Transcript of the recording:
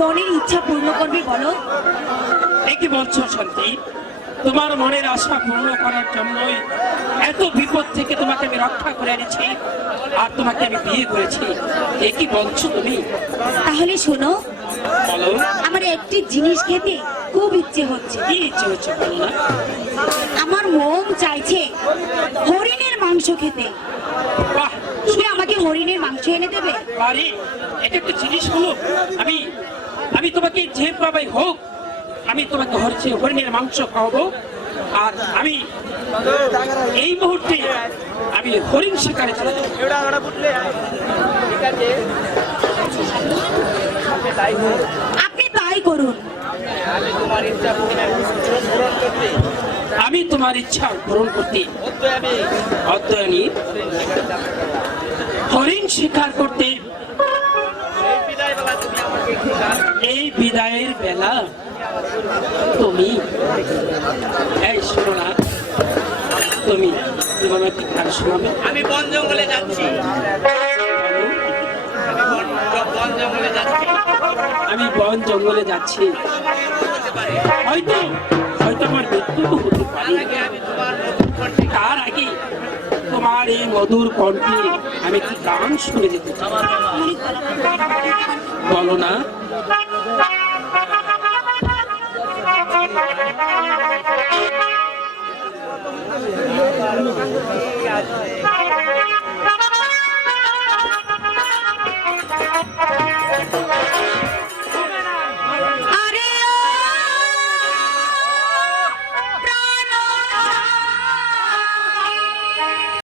মনের ইচ্ছা পূর্ণ করবে বলো। একই বলছো শান্তি তোমার মনের আশা পূর্ণ করার জন্যই এত বিপদ থেকে তোমাকে আমি রক্ষা করে এনেছি আর তোমাকে আমি বিয়ে করেছি। একই বলছো তুমি? তাহলে শোনো বলো। আমার একটি জিনিস খেতে খুব ইচ্ছে হচ্ছে। কি ইচ্ছে হচ্ছে আমার মন চাইছে হরিণের মাংস খেতে। তুমি আমাকে হরিণের মাংস এনে দেবে? আরে এটা একটা জিনিস হলো। আমি আমি তোমাকে যে পাবাই হোক, আমি তোমাকে হচ্ছে হরিণের মাংস খাওয়াবো। আর আমি এই মুহূর্তে আমি হরিণ শিকারে আপনি তাই করুন। আমি তোমার ইচ্ছা পূরণ করতে। অত্যয়নী হরিণ শিকার করতে এই বিদায়ের বেলা তুমি এই শোনো না তুমি তুমি আমাকে একটি গান শোনাবে আমি বন জঙ্গলে যাচ্ছি। আমি বন জঙ্গলে যাচ্ছি। আমি বন জঙ্গলে যাচ্ছি। হতে পারে হয়তো তোমার এই মধুর কণ্ঠে আমি কি গান শুনে যেতে চাই বলো না